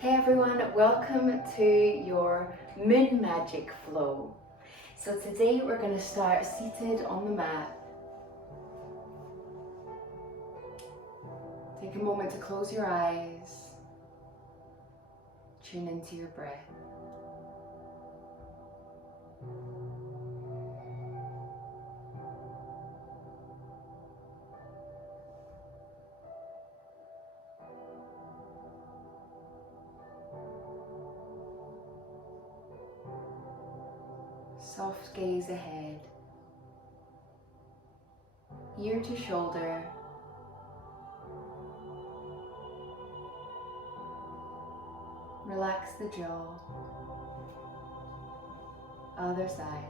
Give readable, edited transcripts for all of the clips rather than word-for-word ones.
Hey everyone, welcome to your Moon Magic Flow. So today we're going to start seated on the mat. Take a moment to close your eyes. Tune into your breath. Soft gaze ahead. Ear to shoulder. Relax the jaw. Other side.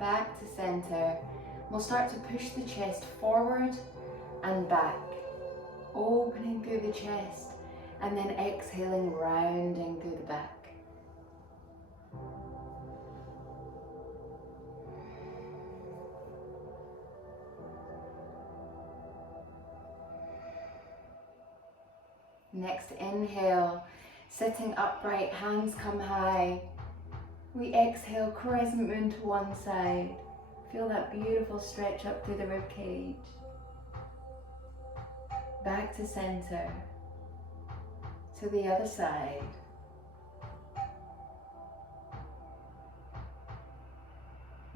Back to center. We'll start to push the chest forward and back, opening through the chest and then exhaling, rounding through the back. Next inhale, sitting upright, hands come high. We exhale, crescent moon to one side. Feel that beautiful stretch up through the rib cage. Back to center. To the other side.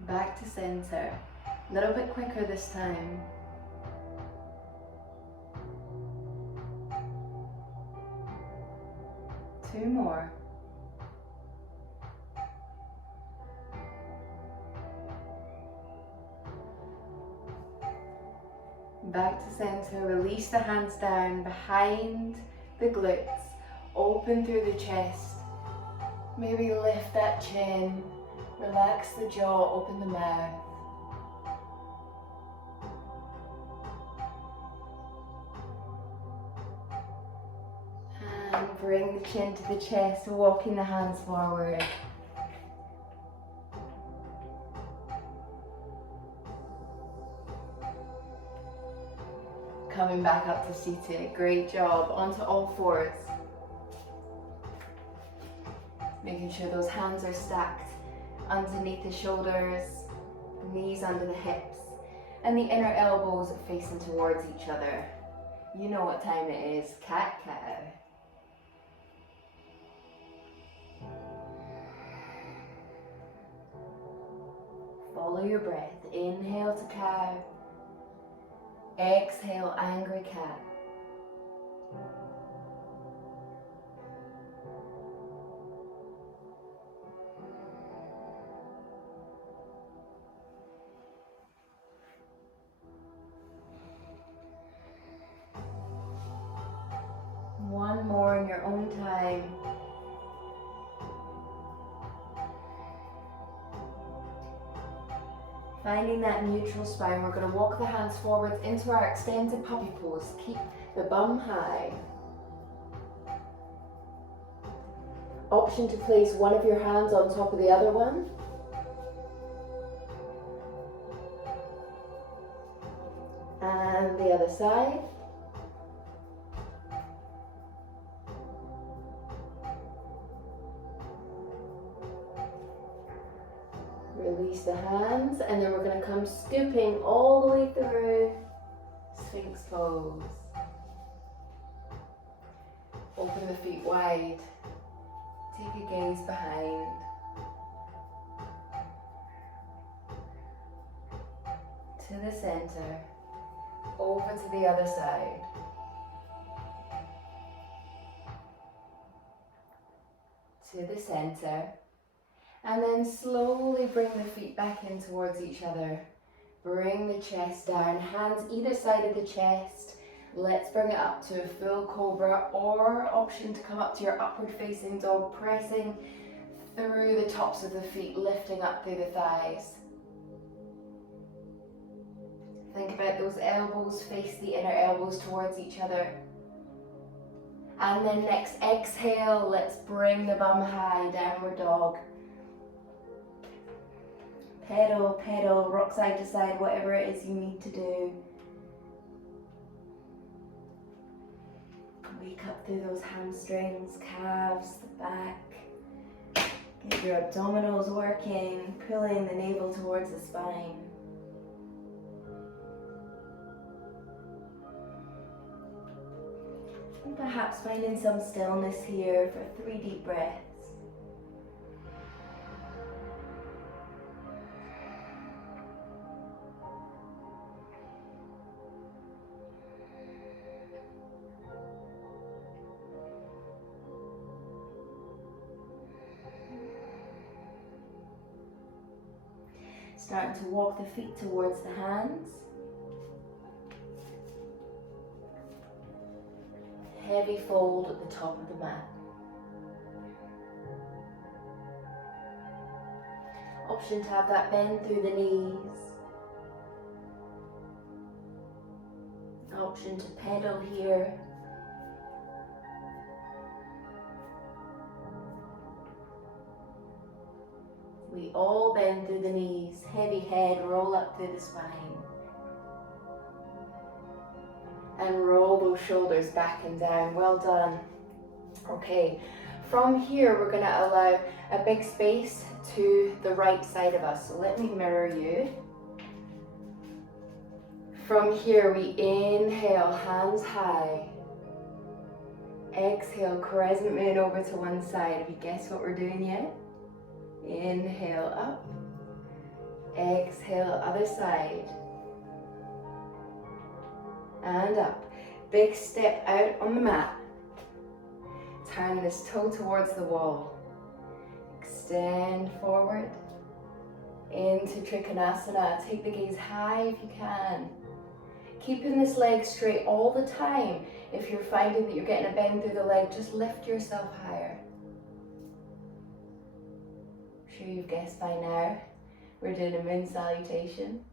Back to center. A little bit quicker this time. Two more. Back to center, release the hands down behind the glutes, open through the chest. Maybe lift that chin, relax the jaw, open the mouth. And bring the chin to the chest, walking the hands forward. Coming back up to seated, great job, onto all fours. Making sure those hands are stacked underneath the shoulders, knees under the hips, and the inner elbows facing towards each other. You know what time it is, cat-cow. Follow your breath, inhale to cow. Exhale, angry cat. One more in your own time. Finding that neutral spine, we're going to walk the hands forwards into our extended puppy pose. Keep the bum high. Option to place one of your hands on top of the other one. And the other side. Release the hands, and then we're going to come scooping all the way through Sphinx pose. Open the feet wide. Take a gaze behind. To the center. Over to the other side. To the center. And then slowly bring the feet back in towards each other. Bring the chest down, hands either side of the chest. Let's bring it up to a full cobra, or option to come up to your upward facing dog, pressing through the tops of the feet, lifting up through the thighs. Think about those elbows, face the inner elbows towards each other. And then next exhale, let's bring the bum high, downward dog. Pedal, pedal, rock side to side, whatever it is you need to do. Wake up through those hamstrings, calves, the back. Get your abdominals working, pulling the navel towards the spine. And perhaps finding some stillness here for 3 deep breaths. Starting to walk the feet towards the hands. Heavy fold at the top of the mat. Option to have that bend through the knees. Option to pedal here. We all bend through the knees, heavy head, roll up through the spine. And roll those shoulders back and down, well done. Okay, from here we're going to allow a big space to the right side of us. So let me mirror you. From here we inhale, hands high. Exhale, crescent moon over to one side. Have you guessed what we're doing yet? Inhale up, exhale other side, and up. Big step out on the mat. Turn this toe towards the wall. Extend forward into Trikonasana. Take the gaze high if you can. Keeping this leg straight all the time. If you're finding that you're getting a bend through the leg, just lift yourself higher. Sure you've guessed by now, we're doing a moon salutation.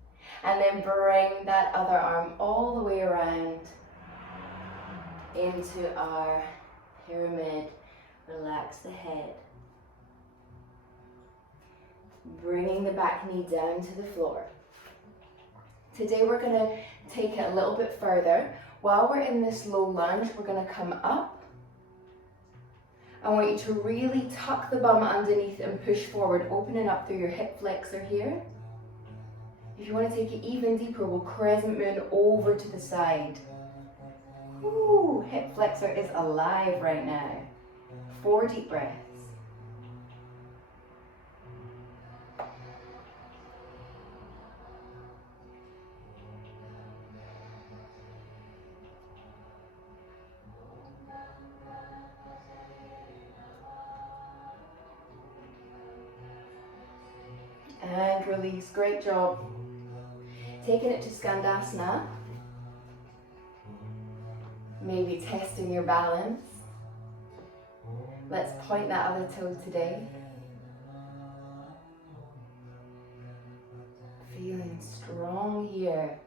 And then bring that other arm all the way around into our pyramid. Relax the head. Bringing the back knee down to the floor. Today we're going to take it a little bit further. While we're in this low lunge, we're going to come up. I want you to really tuck the bum underneath and push forward, opening up through your hip flexor here. If you want to take it even deeper, we'll crescent moon over to the side. Ooh, hip flexor is alive right now. 4 deep breaths. And release, great job. Taking it to Skandasana. Maybe testing your balance. Let's point that other toe today. Feeling strong here.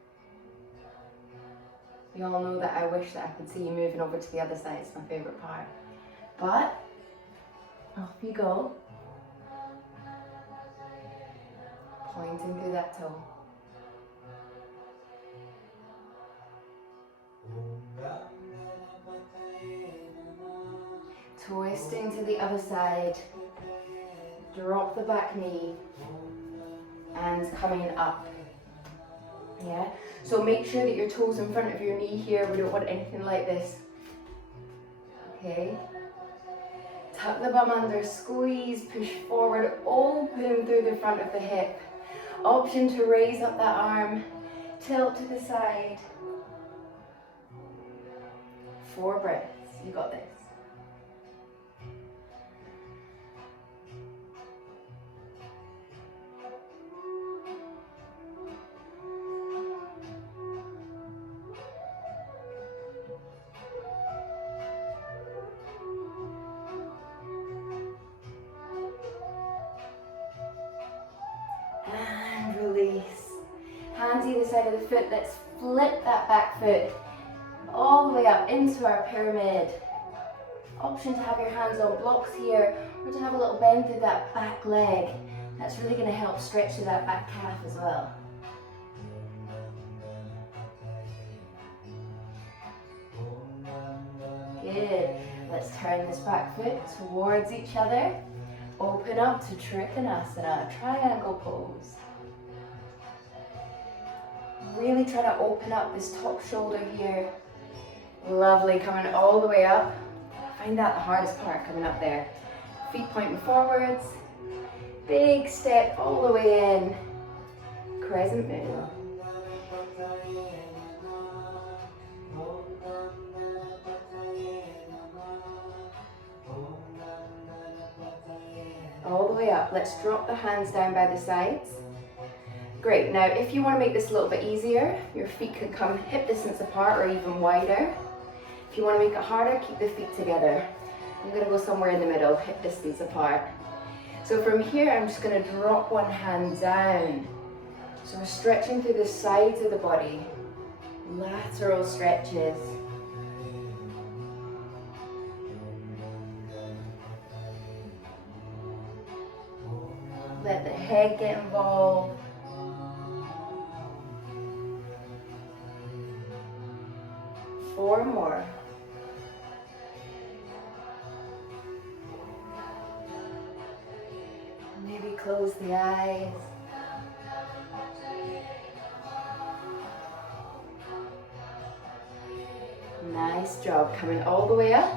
You all know that I wish that I could see you moving over to the other side. It's my favorite part. But off you go. Pointing through that toe. Twisting to the other side. Drop the back knee. And coming up. Yeah? So make sure that your toes in front of your knee here. We don't want anything like this. Okay? Tuck the bum under, squeeze, push forward, open through the front of the hip. Option to raise up that arm, tilt to the side. 4 breaths, you got this. Hands either side of the foot. Let's flip that back foot all the way up into our pyramid. Option to have your hands on blocks here or to have a little bend through that back leg. That's really going to help stretch through that back calf as well. Good. Let's turn this back foot towards each other. Open up to Trikonasana, triangle pose. Really try to open up this top shoulder here. Lovely, coming all the way up. I find that the hardest part, coming up there. Feet pointing forwards. Big step all the way in. Crescent moon. All the way up. Let's drop the hands down by the sides. Great. Now, if you want to make this a little bit easier, your feet could come hip distance apart or even wider. If you want to make it harder, keep the feet together. I'm going to go somewhere in the middle, hip distance apart. So from here, I'm just going to drop one hand down. So we're stretching through the sides of the body. Lateral stretches. Let the head get involved. Four more. Maybe close the eyes. Nice job. Coming all the way up.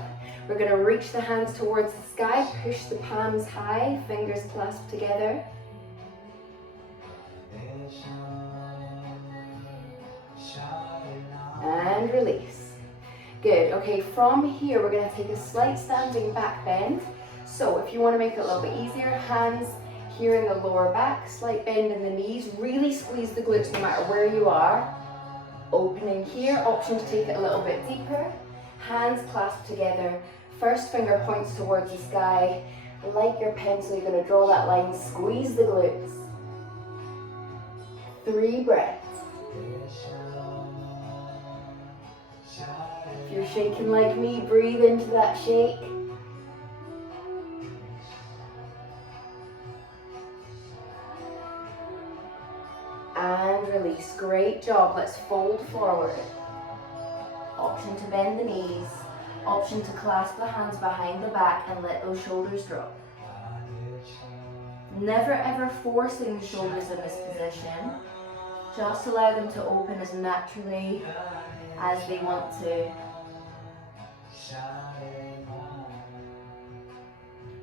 We're going to reach the hands towards the sky, push the palms high, fingers clasped together. And release. Good. Okay, from here we're going to take a slight standing back bend. So if you want to make it a little bit easier, hands here in the lower back, slight bend in the knees, really squeeze the glutes no matter where you are. Opening here, option to take it a little bit deeper. Hands clasped together, first finger points towards the sky. Like your pencil, you're going to draw that line, squeeze the glutes. 3 breaths. If you're shaking like me, breathe into that shake. And release. Great job. Let's fold forward. Option to bend the knees. Option to clasp the hands behind the back and let those shoulders drop. Never ever forcing the shoulders in this position. Just allow them to open as naturally as they want to.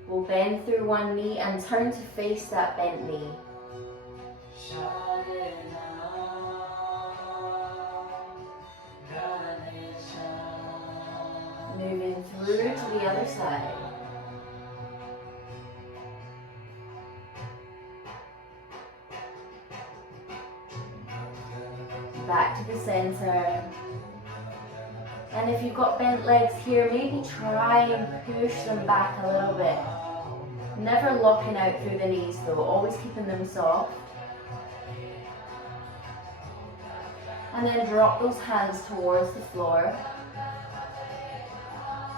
We'll bend through one knee and turn to face that bent knee. Moving through to the other side. Back to the center. And if you've got bent legs here, maybe try and push them back a little bit. Never locking out through the knees though, always keeping them soft. And then drop those hands towards the floor.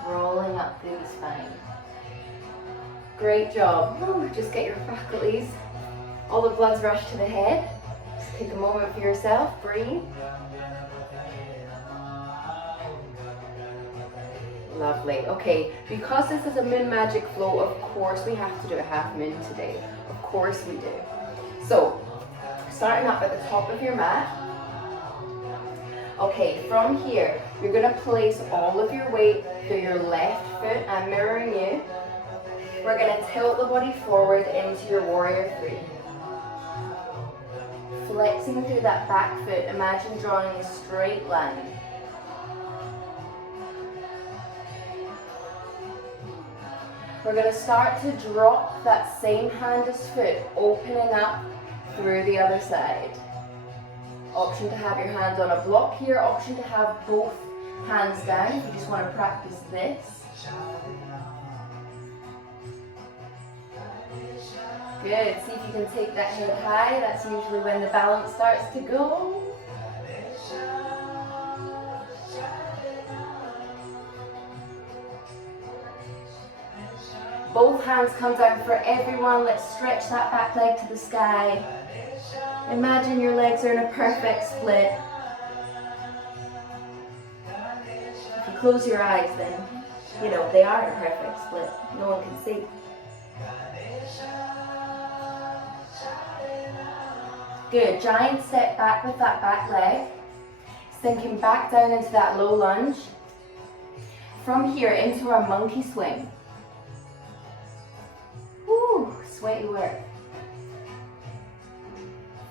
Rolling up through the spine. Great job. Ooh, just get your faculties. All the blood's rushed to the head. Just take a moment for yourself, breathe. Lovely. Okay, because this is a moon magic flow, of course we have to do a half moon today. Of course we do. So, starting up at the top of your mat. Okay, from here, you're going to place all of your weight through your left foot. I'm mirroring you. We're going to tilt the body forward into your warrior 3. Flexing through that back foot, imagine drawing a straight line. We're going to start to drop that same hand as foot, opening up through the other side. Option to have your hands on a block here, option to have both hands down if you just want to practice this. Good, see if you can take that head high, that's usually when the balance starts to go. Both hands come down for everyone. Let's stretch that back leg to the sky. Imagine your legs are in a perfect split. If you close your eyes, then, you know, they are in a perfect split. No one can see. Good. Giant step back with that back leg. Sinking back down into that low lunge. From here into our monkey swing. Woo, sweaty work.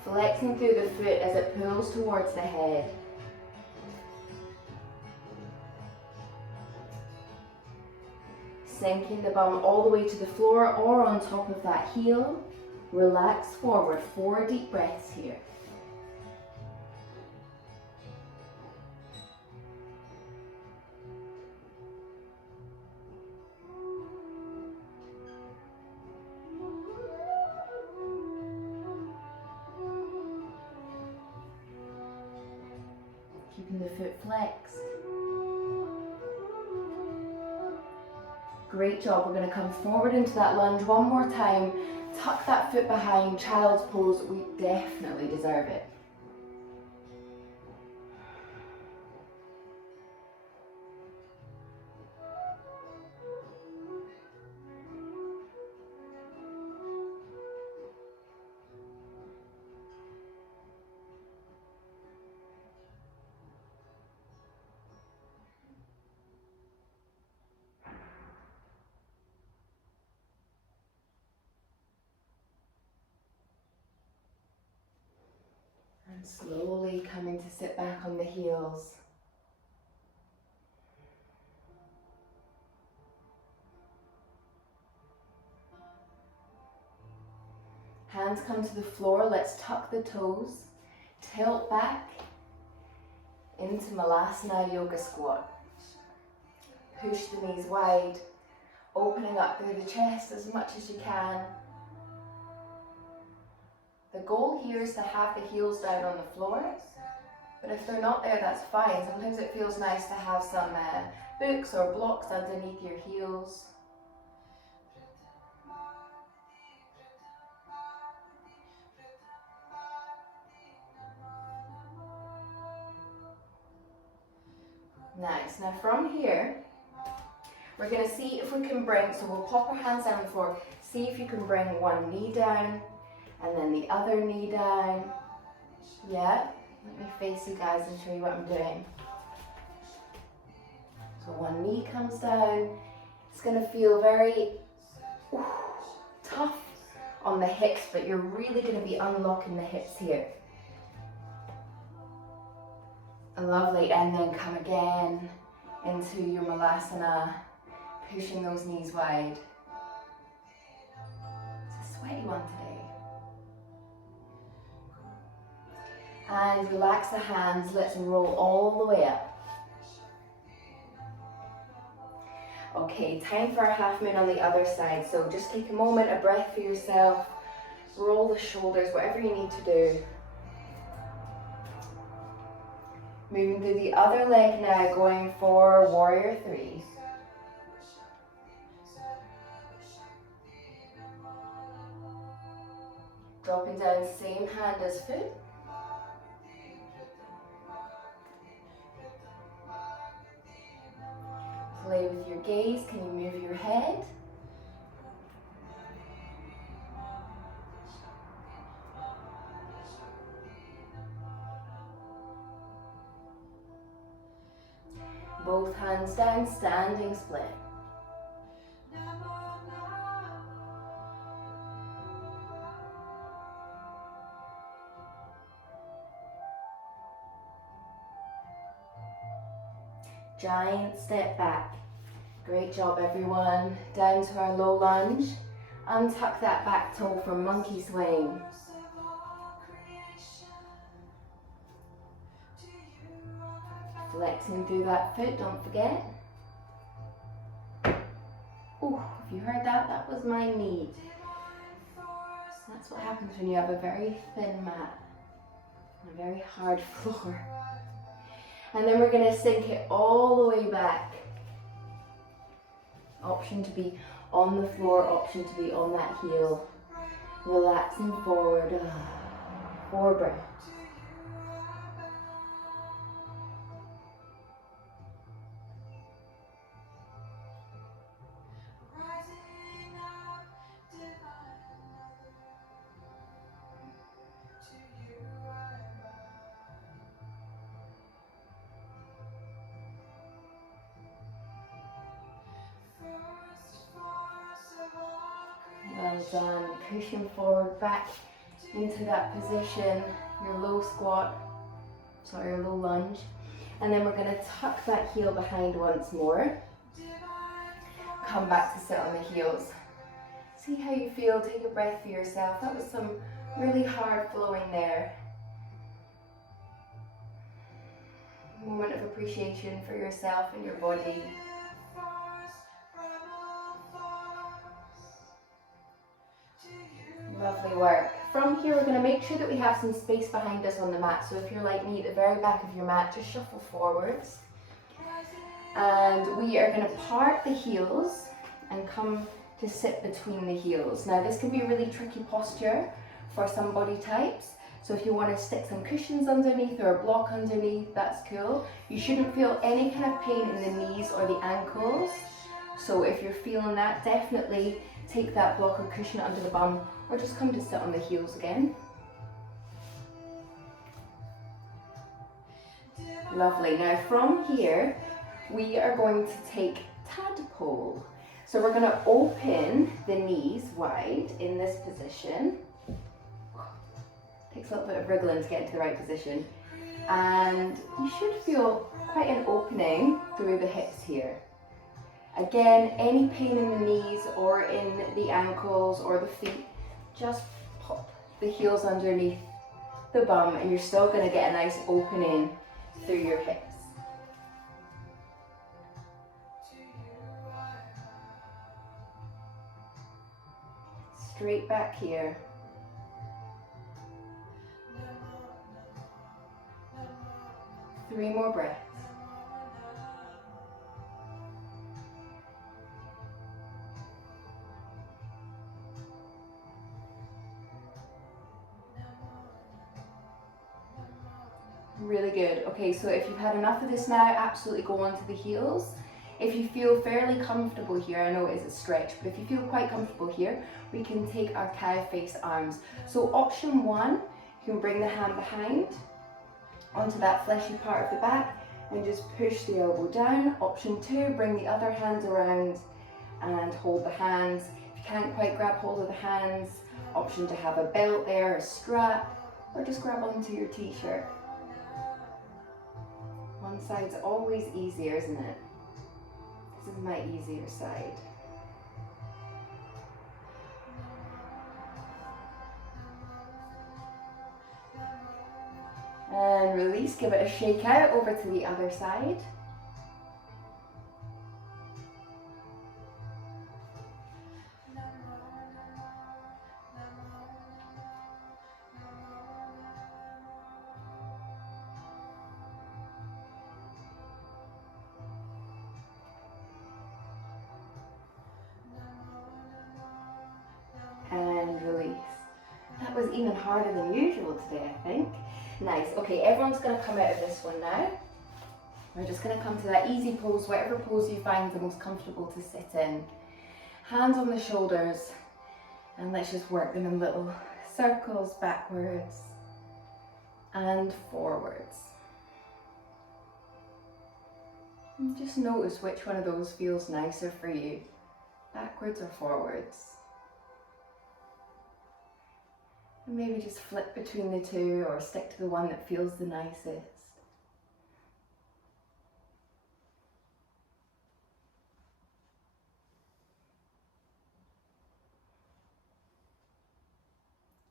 Flexing through the foot as it pulls towards the head. Sinking the bum all the way to the floor or on top of that heel. Relax forward, 4 deep breaths here. Keeping the foot flexed. Great job. We're going to come forward into that lunge one more time. Tuck that foot behind, child's pose. We definitely deserve it. And slowly coming to sit back on the heels. Hands come to the floor. Let's tuck the toes. Tilt back into Malasana Yoga Squat. Push the knees wide. Opening up through the chest as much as you can. The goal here is to have the heels down on the floor, but if they're not there, that's fine. Sometimes it feels nice to have some books or blocks underneath your heels. Nice. Now from here, we're going to see if we can bring, so we'll pop our hands down on the floor, see if you can bring one knee down, and then the other knee down. Yeah, let me face you guys and show you what I'm doing. So one knee comes down. It's going to feel very tough on the hips, but you're really going to be unlocking the hips here. Lovely, and then come again into your Malasana, pushing those knees wide. It's a sweaty one today. And relax the hands, let's roll all the way up. Okay, time for a half moon on the other side. So just take a moment, a breath for yourself. Roll the shoulders, whatever you need to do. Moving through the other leg now, going for warrior 3. Dropping down, same hand as foot. Play with your gaze. Can you move your head? Both hands down, standing split. Giant step back. Great job, everyone. Down to our low lunge. Untuck that back toe for monkey swing. Flexing through that foot, don't forget. Oh, if you heard that, that was my knee. That's what happens when you have a very thin mat and a very hard floor. And then we're going to sink it all the way back. Option to be on the floor, option to be on that heel. Relaxing forward. 4 breaths. Well done. Pushing forward back into that position, your low squat, sorry, your low lunge. And then we're going to tuck that heel behind once more. Come back to sit on the heels. See how you feel. Take a breath for yourself. That was some really hard flowing there. Moment of appreciation for yourself and your body. Lovely work. From here, we're going to make sure that we have some space behind us on the mat. So if you're like me, at the very back of your mat, just shuffle forwards. And we are going to part the heels and come to sit between the heels. Now, this can be a really tricky posture for some body types. So if you want to stick some cushions underneath or a block underneath, that's cool. You shouldn't feel any kind of pain in the knees or the ankles. So if you're feeling that, definitely take that block or cushion under the bum, or just come to sit on the heels again. Lovely. Now from here, we are going to take tadpole. So we're going to open the knees wide in this position. Takes a little bit of wriggling to get into the right position. And you should feel quite an opening through the hips here. Again, any pain in the knees or in the ankles or the feet, just pop the heels underneath the bum and you're still going to get a nice opening through your hips. Straight back here. Three more breaths. Really good. Okay, so if you've had enough of this now, absolutely go on to the heels. If you feel fairly comfortable here, I know it is a stretch, but if you feel quite comfortable here, we can take our cow face arms. So option 1, you can bring the hand behind onto that fleshy part of the back and just push the elbow down. Option 2, bring the other hand around and hold the hands. If you can't quite grab hold of the hands, option to have a belt there, a strap, or just grab onto your t-shirt. One side's always easier, isn't it? This is my easier side. And release, give it a shake out over to the other side. And release. That was even harder than usual today, I think. Nice. Okay, everyone's going to come out of this one now. We're just going to come to that easy pose, whatever pose you find the most comfortable to sit in. Hands on the shoulders, and let's just work them in little circles backwards and forwards. And just notice which one of those feels nicer for you, backwards or forwards. And maybe just flip between the two or stick to the one that feels the nicest.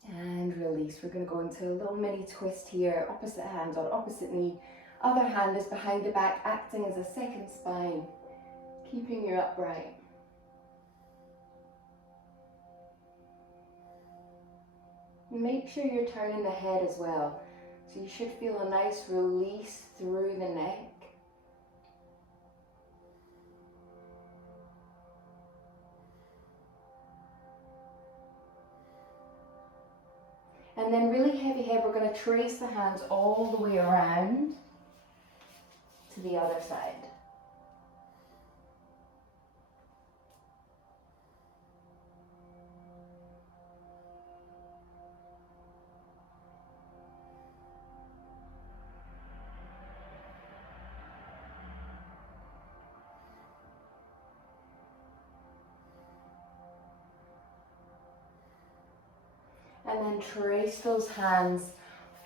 And release. We're going to go into a little mini twist here. Opposite hand on opposite knee. Other hand is behind the back, acting as a second spine, keeping you upright. Make sure you're turning the head as well. So you should feel a nice release through the neck. And then really heavy head, we're going to trace the hands all the way around to the other side. And then trace those hands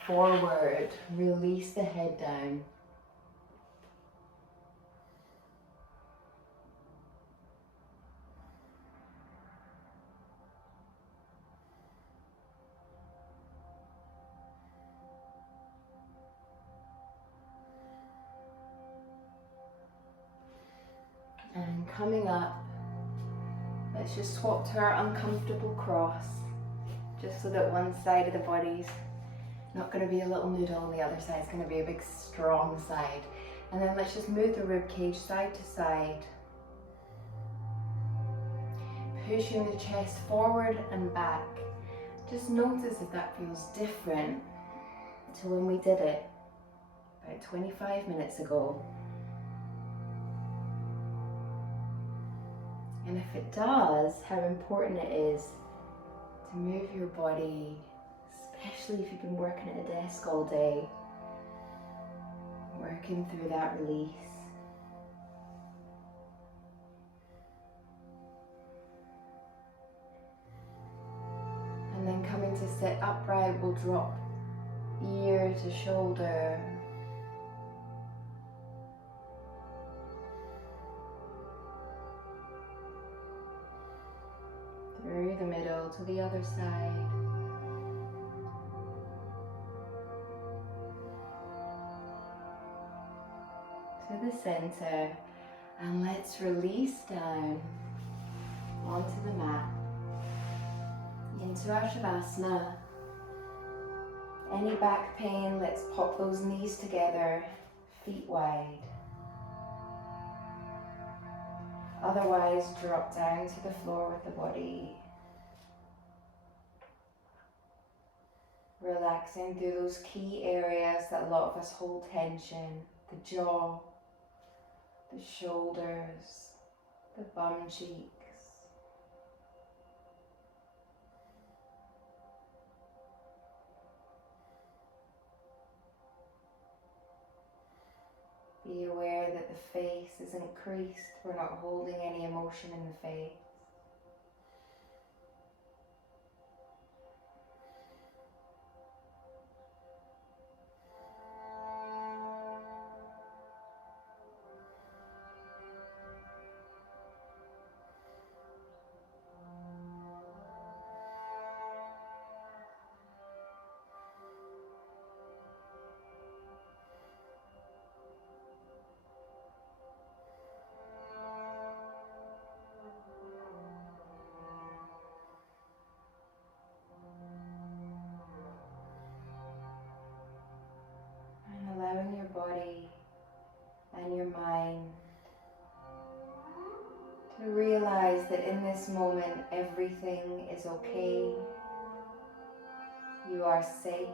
forward, release the head down. And coming up, let's just swap to our uncomfortable cross, just so that one side of the body's not going to be a little noodle and the other side's going to be a big strong side. And then let's just move the rib cage side to side, pushing the chest forward and back. Just notice if that feels different to when we did it about 25 minutes ago. And if it does, how important it is to move your body, especially if you've been working at a desk all day, working through that release. And then coming to sit upright, we'll drop ear to shoulder. Through the middle to the other side. To the center. And let's release down onto the mat. Into our Shavasana. Any back pain, let's pop those knees together, feet wide. Otherwise, drop down to the floor with the body. Relaxing through those key areas that a lot of us hold tension. The jaw, the shoulders, the bum cheeks. Be aware that the face isn't creased. We're not holding any emotion in the face. Allowing your body and your mind to realize that in this moment everything is okay. You are safe.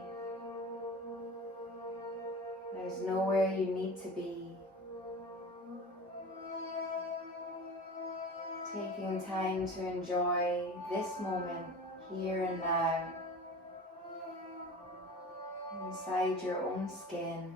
There's nowhere you need to be. Taking time to enjoy this moment here and now. Inside your own skin.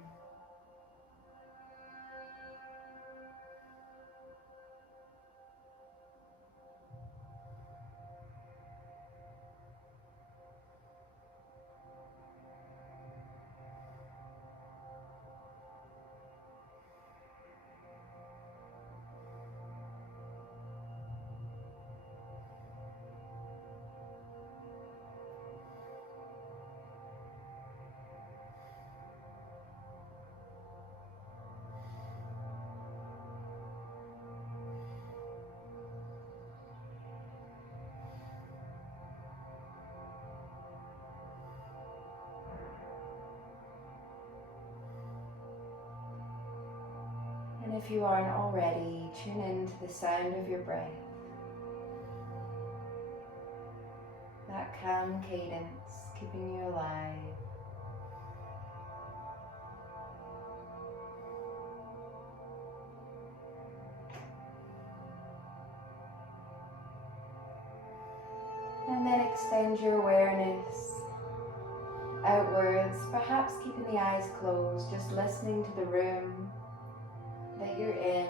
And if you aren't already, tune into the sound of your breath. That calm cadence, keeping you alive. And then extend your awareness outwards, perhaps keeping the eyes closed, just listening to the room that you're in.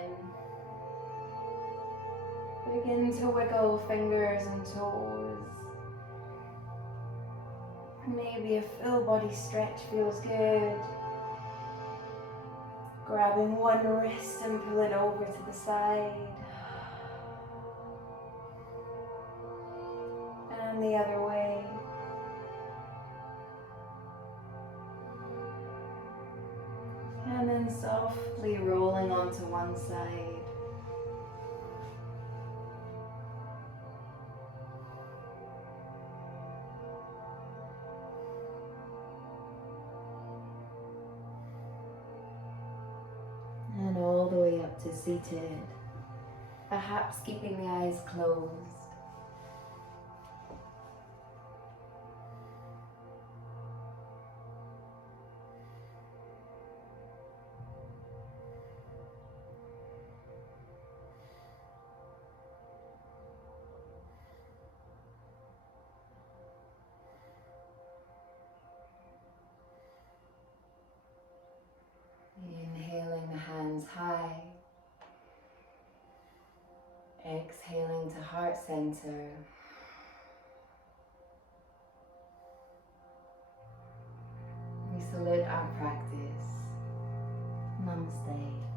Begin to wiggle fingers and toes. Maybe a full body stretch feels good. Grabbing one wrist and pulling over to the side. And the other way. And then softly rolling onto one side. And all the way up to seated. Perhaps keeping the eyes closed. Inhaling the hands high. Exhaling to heart center. We salute our practice. Namaste.